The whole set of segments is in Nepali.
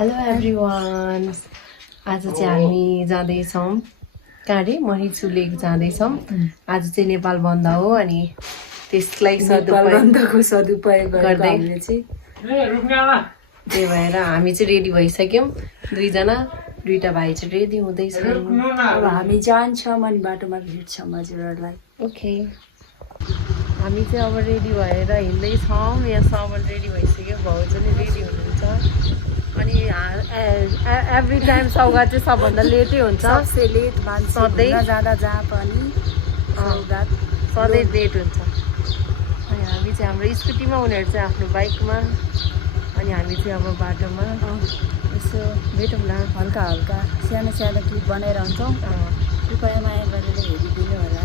हेलो एभ्रिवान, आज चाहिँ हामी जाँदैछौँ काँडे मरिचु लेक जाँदैछौँ। आज चाहिँ नेपाल बन्द हो अनि त्यसलाई सदुपयोग गर्दै चाहिँ त्यही भएर हामी चाहिँ रेडी भइसक्यौँ। दुईटा भाइ चाहिँ रेडी हुँदैछ। अब हामी जान्छौँ अनि बाटोमा भेट्छौँ हजुरहरूलाई। ओके, हामी चाहिँ अब रेडी भएर हिँड्दैछौँ। यहाँ सबल रेडी भइसक्यो, भाउजू नि रेडी हुनुहुन्छ। अनि एभ्री टाइम सौगात चाहिँ सबभन्दा लेटै हुन्छ। सबसे लेट मान्छे सधैँ जाँदा जहाँ पनि सौगात सधैँ लेट हुन्छ। अनि हामी चाहिँ हाम्रो स्कुटीमा, उनीहरू चाहिँ आफ्नो बाइकमा, अनि हामी चाहिँ अब बाटोमा यसो भेटौँला। हल्का हल्का सानो सानो क्लिप बनाइरहन्छौँ। कृपया माया गरेर हेरिदिनु होला।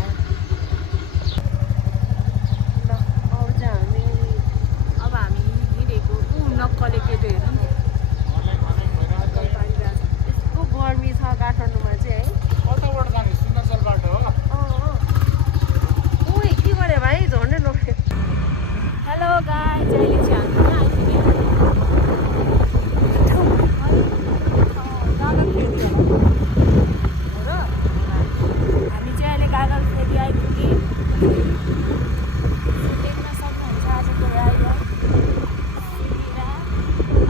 अब हामी हिँडेको नक्कले केटोहरू यस्तो गर्मी छ काठमाडौँमा चाहिँ है। कताबाट जाने? सुन्दरजल बाटो हो। ओइ के गरे भाइ, झन्डै लोग्यो। हेलो गाइस, अहिले चाहिँ हामी आइपुग्यौँ। हामी चाहिँ अहिले गागल फेरि आइपुग्यौँ। देख्न सक्नुहुन्छ आजको राइड।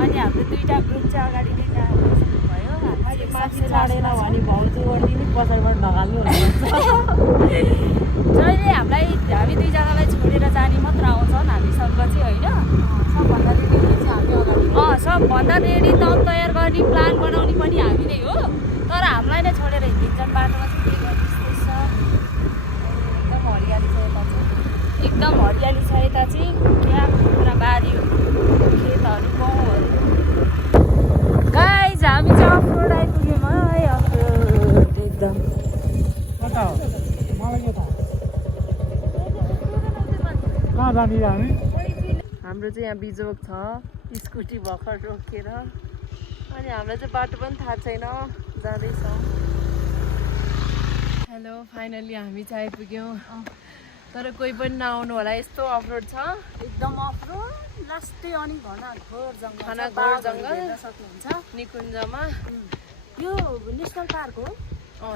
अनि हाम्रो दुईवटा ग्रुप चाहिँ अगाडि नै भयो। हामी माथि चढेन भने भाउजू ओर्लिने पछाडिबाट ढगाल्नु हुन्छ। जहिले हामी दुईजनालाई छोडेर जाने मात्र आउँछन् हामीसँग चाहिँ होइन। सबभन्दा रेडी चाहिँ हामी अगाडि। सबभन्दा रेडी दम तयार गर्ने प्लान बनाउने पनि हामी नै हो। तर हामीलाई नै छोडेर हिँडिन्छन् बाटोमा चाहिँ के गर्दैछ। एकदम हरियाली छ यता चाहिँ, एकदम हरियाली छ यता चाहिँ। यहाँ पुरा बारीहरू, खेतहरू, गाउँहरू। गाइज हामी चाहिँ अफरोड आइपुग्यौँ है। अफरोड एकदम कता हो? मलाई के थाहा? कहाँ जाने हामी? हाम्रो चाहिँ यहाँ बिजोग छ, स्कुटी भर्खर रोकेर। अनि हामीलाई चाहिँ बाटो पनि थाहा छैन, जाँदैछौँ। हेलो, फाइनली हामी चाहिँ आइपुग्यौँ। तर कोही पनि नआउनु होला, यस्तो अफरोड छ। एकदम अफरोड। लास्टै अनि घोर जङ्गल जङ्गल सक्नुहुन्छ निकुञ्जमा। यो नेसनल पार्क हो।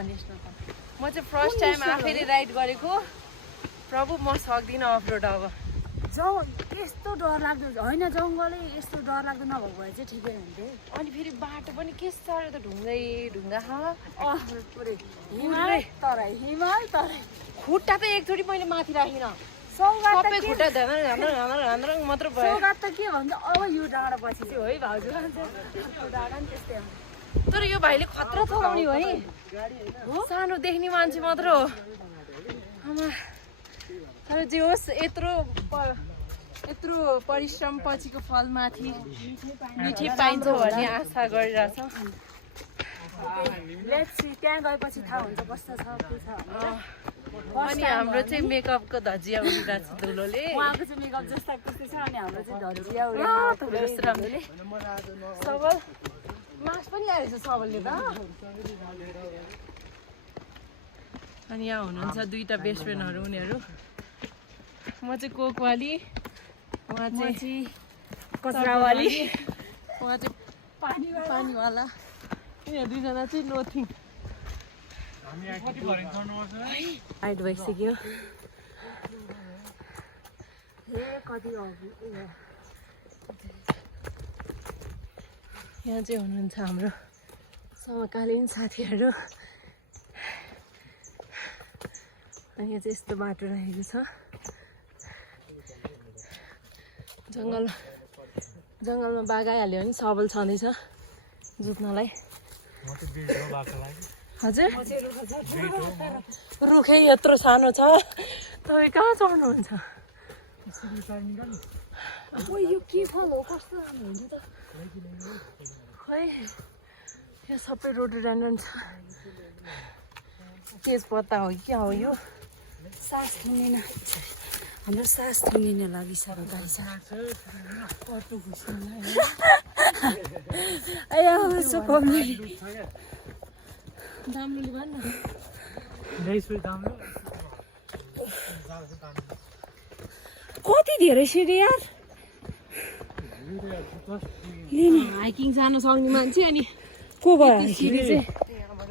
National park. म चाहिँ फर्स्ट टाइम आफैले राइड गरेको। प्रभु म सक्दिनँ अफरोड। अब यस्तो डर लाग्दो होइन, जङ्गलै यस्तो डर लाग्दो नभएको भए चाहिँ ठिकै हुन्थ्यो। अनि फेरि बाटो पनि के साह्रो त ढुङ्गा छ। अफरोड पुरै हिमाल तराई खुट्टा त एकचोटि मैले माथि राखिनँ, सौगात सबै खुट्टा ध्यान मात्र भयो। सौगात त के भन्छ अब यो डाँडा पछि चाहिँ है भाउजू। डाँडा नि त्यस्तै हो। तर यो भाइले खतरा चलाउने हो है। सानो देख्ने मान्छे मात्र हो। तर जे होस्, यत्रो परिश्रम पछिको फल माथि मिठै पाइन्छ भन्ने आशा गरिरहेछ। त्यहाँ गएपछि थाहा हुन्छ कस्तो छ के छ। अनि हाम्रो चाहिँ मेकअपको धजिया उडिरहेको छ धुलोले। उहाँको चाहिँ मेकअप जस्ता कस्तो छ अनि हाम्रो चाहिँ धजिया सबल मास्क पनि ल्याएछ सबलले त। अनि यहाँ हुनुहुन्छ दुईटा बेस्ट फ्रेन्डहरू, उनीहरू। म चाहिँ कोकवाली, उहाँ चाहिँ कचरावाली, उहाँ चाहिँ पानीवाला। यिनीहरू दुईजना चाहिँ लोथिङ। राइड भइसक्यो। यहाँ चाहिँ हुनुहुन्छ हाम्रो समकालीन साथीहरू। अनि यहाँ चाहिँ यस्तो बाटो रहेको छ। जङ्गलमा बाघ आइहाल्यो भने सबल छँदैछ जुत्नलाई। हजुर, रुखै यत्रो सानो छ, तपाईँ कहाँ चढ्नुहुन्छ? यो के फल हो, कस्तो राम्रो हुन्छ त। खै यो सबै रोडोडेन्ड्रन छ। तेजपत्ता हो कि क्या हो यो? सास थुनिन, हाम्रो सास थुनिन लागिसकेको छ। दाम्रोले भन् न। कति धेरै सिडी यार। हाइकिङ जान सक्ने मान्छे अनि को भयो सिडी चाहिँ यहाँबाट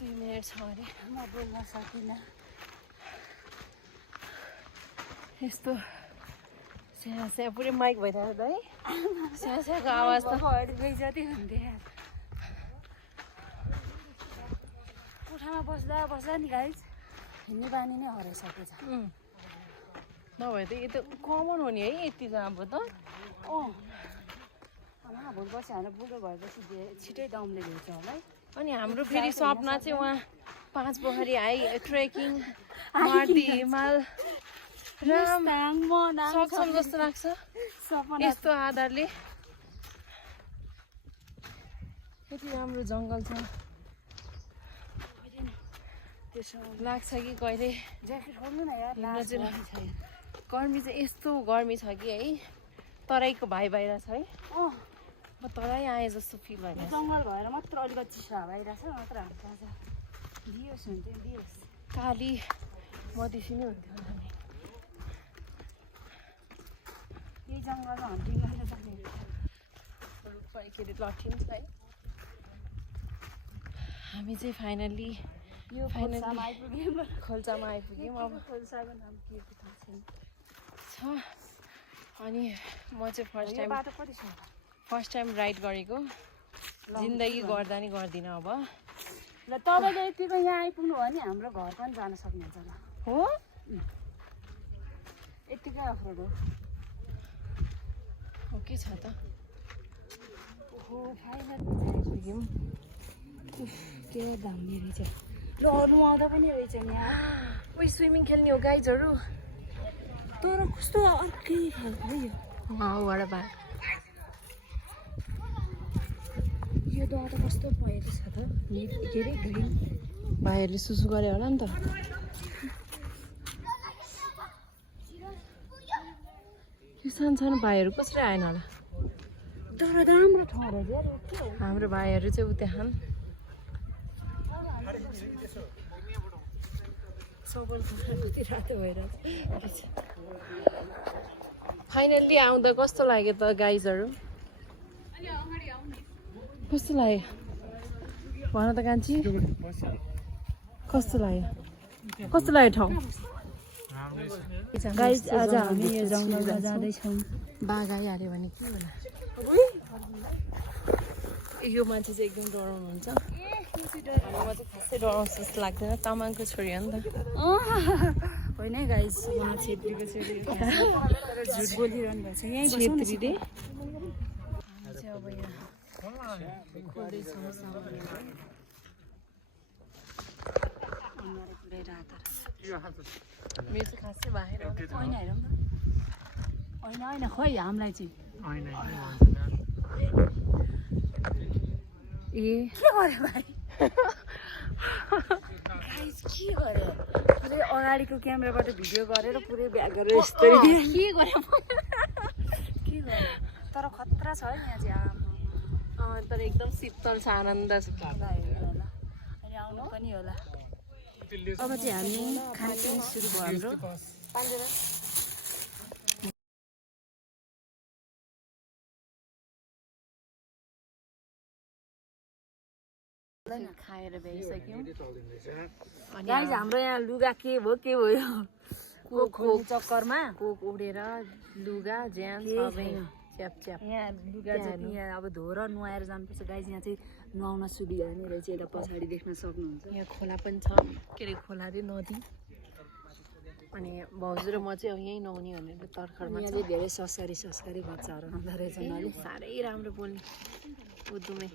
2 मिनेट छ अरे म बोल्न सकिनँ यस्तो स्या स्या पुरै माइक भइरहेको त है स्या स्याको आवाज त बेइज्जती हुन्थ्यो कोठामा बस्दा बस्दा नि गाइज हिँड्ने बानी नै हराइसकेछ नभए त यो त कमन हो नि है यति त अब त भोलि पर्सि हाम्रो बुढो भएपछि छिटै दमले भेट्छ होला है अनि हाम्रो फेरि सपना चाहिँ उहाँ 5 पोखरी हाई ट्रेकिङ मार्दी हिमाल सक्छौँ जस्तो लाग्छ यस्तो आधारले यति राम्रो जङ्गल छ त्यसो लाग्छ कि कहिले ज्याकेट खोल्नु न यार गर्मी चाहिँ यस्तो गर्मी छ कि है तराईको भाइ बाहिर छ है म तराई आएँ जस्तो फिल भइरहेछ जङ्गल भएर मात्र अलिकति चिसो हावा आइरहेछ मात्र हाम्रो बियोस् हुन्थ्यो बियोस् काली मधेसी नै हुन्थ्यो होला नि यही जङ्गलमा हन्टिङ गर्न सक्ने के अरे लट्ठिन्छ है हामी चाहिँ फाइनल्ली यो खोल्सामा आइपुग्यौँ खोल्सामा आइपुग्यौँ अब खोल्साको नाम के हो थाहा छैन छ अनि म चाहिँ बाटो कति छ फर्स्ट टाइम राइड गरेको जिन्दगी गर्दा नि गर्दिनँ अब ल तपाईँले यतिको यहाँ आइपुग्नु भयो नि हाम्रो घर पनि जान सक्नुहुन्छ ल हो यतिकै अफरोड हो के छ त ओहो फाइनल आइपुग्यौँ के धाउने रहेछ ल अरू आउँदा पनि रहेछ यहाँ उयो स्विमिङ खेल्ने हो गाइजहरू तर कस्तो अर्कै खालको है वाडा बार यो दह त कस्तो पहेँलो छ त के अरे ग्रिन भाइहरूले सुसु गरे होला नि त यो सानो सानो भाइहरू कसरी आएन होला तर राम्रो ठाउँ रहेछ यार हाम्रो भाइहरू चाहिँ उता खान रातो भइरहेछ फाइनल्ली आउँदा कस्तो लाग्यो त गाइजहरू कस्तो लाग्यो भन त कान्छी कस्तो लाग्यो ठाउँ गाइज आज हामी यो जङ्गलमा जाँदैछौँ बाघ आइहाल्यो भने के होला यो मान्छे चाहिँ एकदम डराउनुहुन्छ म चाहिँ खासै डराउँछु जस्तो लाग्दैन तामाङको छोरी हो नि त होइन है गाइज उहाँ छेत्रीको छोरी झुट बोलिरहनु भएको छ यहीँ छेत्रीले मेरो चाहिँ खासै बाहिर होइन हेरौँ न होइन खोइ हामीलाई चाहिँ ए के गर्यो भाइ गाइज के गर्यो पुरै अगाडिको क्यामेराबाट भिडियो गरेर पुरै ब्याक गरेर यस्तो के गर्यो तर खतरा छ है यहाँ चाहिँ तर एकदम शीतल छ आनन्द छ होला अनि आउनु पनि होला अब चाहिँ हामी खानपिन सुरु भयो हाम्रो खाएर भ्याइसक्यौँ गाइज हाम्रो यहाँ लुगा के भयो कोक चक्करमा कोक उडेर लुगा ज्यान सबै च्याप यहाँ लुगा जति यहाँ अब धोएर नुहाएर जानुपर्छ गाइज यहाँ चाहिँ नुहाउन सुविधा नै रहेछ यता पछाडि देख्न सक्नुहुन्छ यहाँ खोला पनि छ के अरे खोला रे नदी अनि भाउजू र म चाहिँ अब यहीँ नुहाउने भनेर तर्खरमा यहाँ चाहिँ धेरै संस्कारी बच्चाहरू आउँदो रहेछ उनीहरूले साह्रै राम्रो बोल्ने उर्दुमै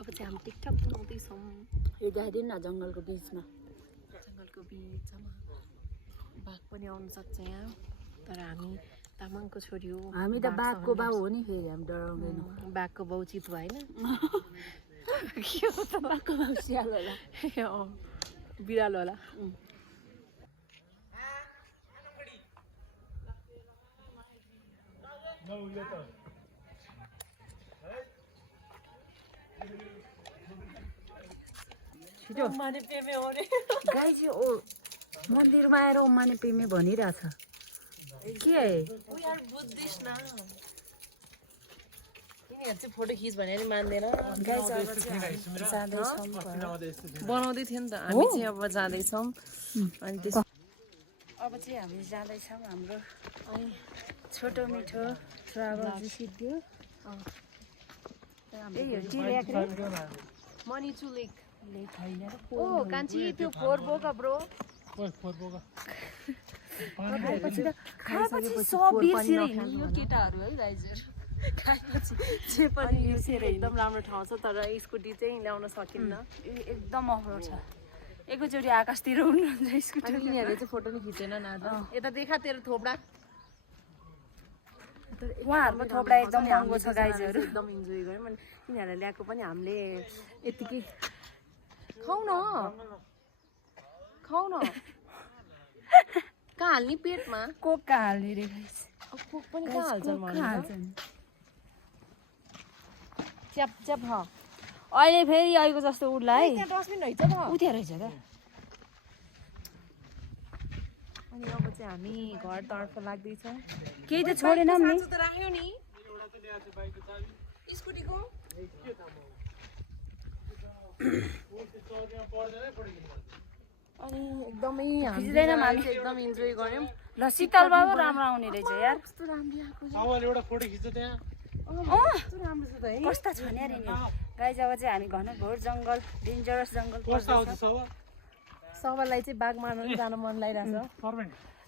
अब चाहिँ हामी टिकटक बनाउँदैछौँ यो गाइदिनु न जङ्गलको बिचमा बाघ पनि आउनु सक्छ यहाँ तर हामी तामाङको छोरी हो हामी त बाघको बाउ हो नि फेरि हामी डराउँदैनौँ बाघको बाउ चितु होइन के हो त बाघको बाउ स्याल होला बिरालो होला गाई चाहिँ मन्दिरमा आएर माने पेमे भनिरहेछ के We are Buddhist now. तिनीहरू चाहिँ फोटो खिच भने नि मान्दैन। बनाउँदै थियो नि त हामी चाहिँ अब जाँदैछौँ अनि त्यस अब चाहिँ हामी जाँदैछौँ हाम्रो छोटो मिठो ट्राभल सिड्युल त्यही हो मनी टु लेक ओ कान्छी त्यो फोर बोका ब्रो खाएपछि सब बिर्सिएर हिँड्नु यो केटाहरू है गाइजहरू खाएपछि जे पनि बिर्सेर एकदम राम्रो ठाउँ छ तर स्कुटी चाहिँ ल्याउन सकिन्न। एकदम अप्ठ्यारो छ एकैचोटि आकाशतिर उड्नुहुन्छ स्कुटी अनि यिनीहरूले चाहिँ फोटो नि खिचेन न यता देखा तेरो थोपडा उहाँहरूको थोपडा एकदम महँगो छ गाइजहरू एकदम इन्जोय गऱ्यौँ अनि यिनीहरूलाई ल्याएको पनि हामीले यतिकै खाऊ न कहाँ हाल्ने पेटमा कोक कहाँ हाल्ने रे गाइज कोक पनि कहाँ हाल्छन् च्याप च्याप अहिले फेरि अहिलेको जस्तो उड्ला है त्यहाँ डस्टबिन रहेछ त उठ्या रहेछ त अनि अब चाहिँ हामी घरतर्फ लाग्दैछौँ केही त छोडेनौँ नि त राख्यो नि स्कुटीको अनि एकदमै भिज्दैन हामी एकदम इन्जोय गऱ्यौँ ल शीतल बाबु राम्रो आउने रहेछ यार कस्तो राम्रो आएको एउटा फोटो खिच्छ त्यहाँ कस्तो राम्रो छ त है कस्ता छ नि गाइज अब चाहिँ हामी घनघोर जङ्गल डेन्जरस जङ्गल कस्तो आउँछ सब सबैलाई चाहिँ बाघ मार्न पनि जान मन लागिरहेछ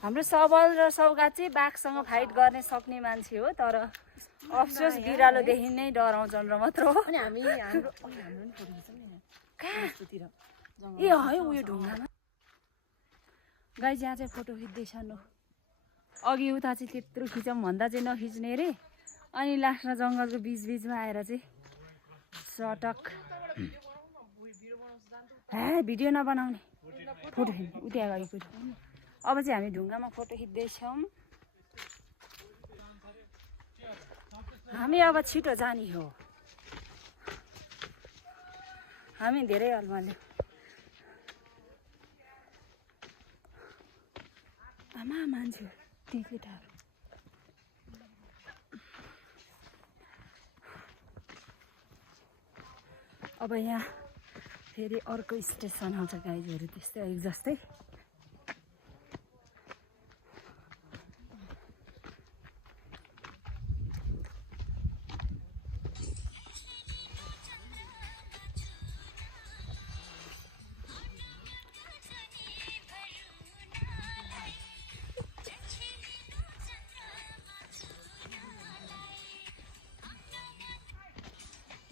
हाम्रो सबल र सौगात चाहिँ बाघसँग फाइट गर्ने सक्ने मान्छे हो तर अफसोस बिरालोदेखि नै डराउँछन् र मात्र हो अनि हामी हाम्रो पनि फोटो खिच्छौँ नि यस्तोतिर ए है उयो ढुङ्गामा गाई यहाँ चाहिँ फोटो खिच्दैछन् अघि उता चाहिँ त्यत्रो खिचौँ भन्दा चाहिँ नखिच्ने अरे अनि लास्टमा जङ्गलको बिचबिचमा आएर चाहिँ सटक भिडियो नबनाउने फोटो खिच्ने उति अगाडि कुरो अब चाहिँ हामी ढुङ्गामा फोटो खिच्दैछौँ हामी अब छिटो जाने हो हामी धेरै हलमाल्यौँ आमा मान्छे ती केटाहरू अब यहाँ फेरि अर्को स्टेसन आउँछ गाइजहरू त्यस्तै एक जस्तै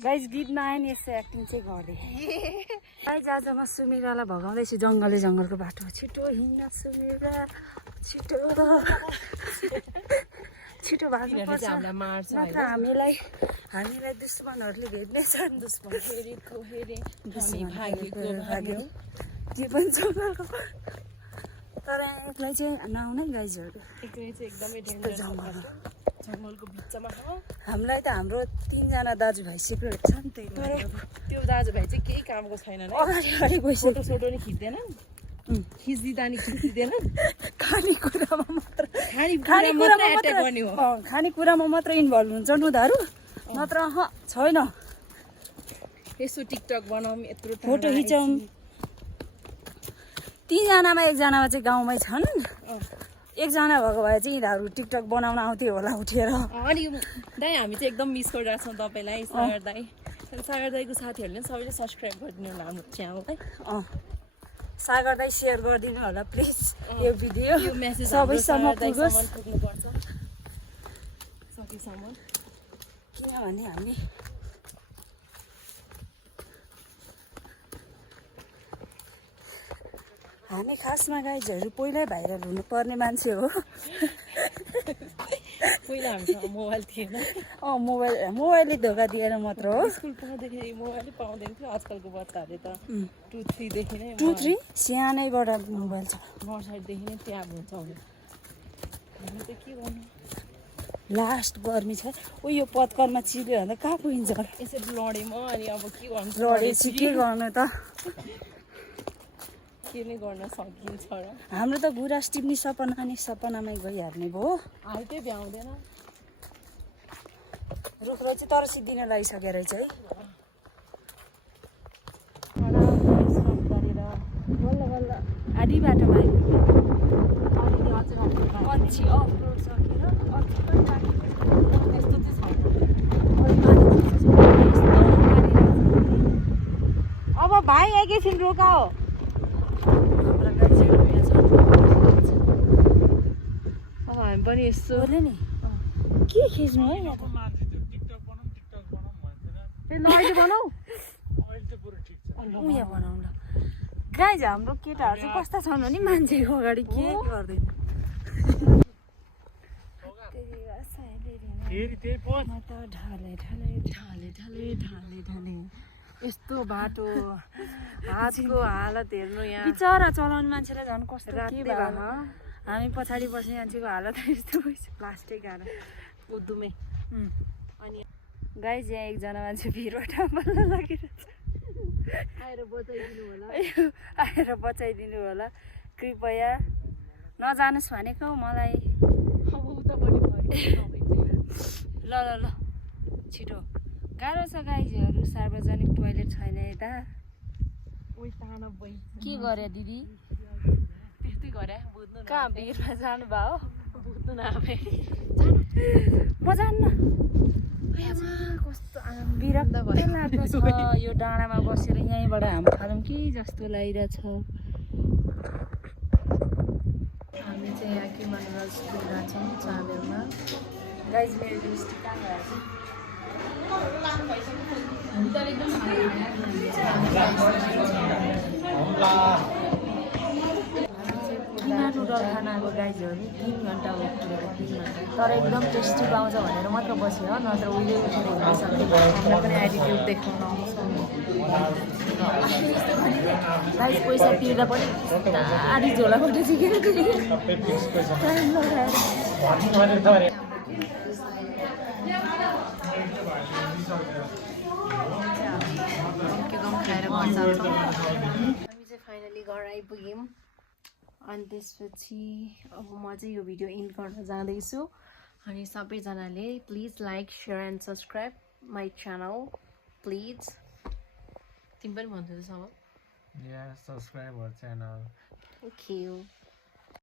गाइज गीतमा आयो नि यस्तो एक्टिङ चाहिँ गर्दै गाइज आज म सुमिरालाई भगाउँदैछु जङ्गलको बाटो छिटो हिँड्न सुमिरा छिटो छिटो भाग्नुपर्छ नत्र हामीलाई दुश्मनहरूले भेट्नेछन् भाग्यौँ त्यो पनि जङ्गलको तर एक्लै चाहिँ नआउनै गाइजहरू एकदमै जङ्गलको बिचमा हामीलाई त हाम्रो 3जना दाजुभाइ सिक्रेट छ नि त्यही भएर त्यो दाजुभाइ चाहिँ केही कामको छैन अगाडि गइसक्यो फोटो सोटो नि खिच्दैन खिच्दिँदा नि खिच्दिँदैन खानेकुरामा मात्र खानेकुरामा मात्र इन्भल्भ हुन्छ उनीहरू नत्र छैन यसो टिकटक बनाऊँ यत्रो फोटो खिचौँ 3जनामा एकजनामा चाहिँ गाउँमै छन् एकजना भएको भए चाहिँ यिनीहरू टिकटक बनाउन आउँथ्यो होला उठेर अनि दाइ हामी चाहिँ एकदम मिस गरिरहेको छौँ तपाईँलाई सागर दाईको साथीहरूले सबैले सब्सक्राइब गरिदिनु होला हाम्रो च्यानललाई सागर दाई सेयर गरिदिनु होला प्लिज यो भिडियो यो मेसेज सबैसम्म पुगोस् पुग्नुपर्छ सकेसम्म किनभने हामी खासमा गाइजहरू पहिल्यै भाइरल हुनुपर्ने मान्छे हो पहिला हामीसँग मोबाइल थिएन मोबाइलले धोका दिएर मात्र हो स्कुल पढ्दाखेरि मोबाइलै पाउँदैन थियो आजकलको बच्चाहरूले त 2-3 देखि नै 2-3 सानैबाट मोबाइल छ नर्सरीदेखि नै ट्याब हुन्छ हामी त के गर्नु लास्ट गर्मी छ यो पत्करमा चिप्यो भने कहाँ पुगिन्छ यसरी लडेँ म अनि अब के गर्नु लडेपछि के गर्नु त के नै गर्न सकिन्छ र हाम्रो त गुराँस टिप्ने सपना अनि सपनामै गइहाल्ने भयो अहिले त्यो भ्याउँदैन रुखलाई चाहिँ तर सिद्धिन लागिसकेको रहेछ है बल्ल बल्ल आधी बाटोमा आइपुग्यो पछि अफ रोड सकेर त्यस्तो चाहिँ छैन अब भाइ एकैछिन रोकाओ अब हामी पनि यस्तो नि के खिच्नु है यहाँ त अहिले बनाऊ उयो बनाउँ ल गाइज हाम्रो केटाहरू चाहिँ कस्ता छन् भने मान्छेको अगाडि के गर्दैन यस्तो बाटो हातको हालत हेर्नु यहाँ बिचरा चलाउने मान्छेलाई झन् कस्तो राति के भयो भएन। हामी पछाडि बस्ने मान्छेको हालत यस्तो भइसक्यो प्लास्टिक हाल उद्धुमै अनि गाइज यहाँ एकजना मान्छे भिरबाट बल्ल लागिरहेछ आएर बचाइदिनु होला आएर बचाइदिनु होला कृपया नजानुहोस् भनेको मलाई अब उतापट्टि ल ल ल छिटो गाह्रो छ गाइजहरू सार्वजनिक टोइलेट छैन यता के गरे दिदी त्यस्तै गरे बुझ्नु कहाँ भिरमा जानुभयो बुझ्नु नआमे म जान्न कस्तो विरक्त लाग्दो छ यो डाँडामा बसेर यहीँबाट हाम खालौँ कि जस्तो लागिरहेछ हामी चाहिँ यहाँ के मनोरञ्ज गइरहेको छौँ चामेलमा गाइज मेरो लिपस्टिक कहाँ गएछ किमा नुडल खाना अब गाइजहरू 3 घन्टा हो 3 घन्टा तर एकदम टेस्टी पाउँछ भनेर मात्र बस्यो हो नत्र उहिले उठेर हिँड्न सक्दैन हामीलाई पनि एटिट्युड देखाउन आउँछ गाइज पैसा तिर्दा पनि आधी झोलाबाट सिकेर टाइम लगाएर खाएर हामी चाहिँ फाइनली घर आइपुग्यौँ अनि त्यसपछि अब म चाहिँ यो भिडियो इन्ड गर्न जाँदैछु अनि सबैजनाले please like share and subscribe my channel please तिमी पनि भन्दैछौ Yeah, subscribe our channel. Thank you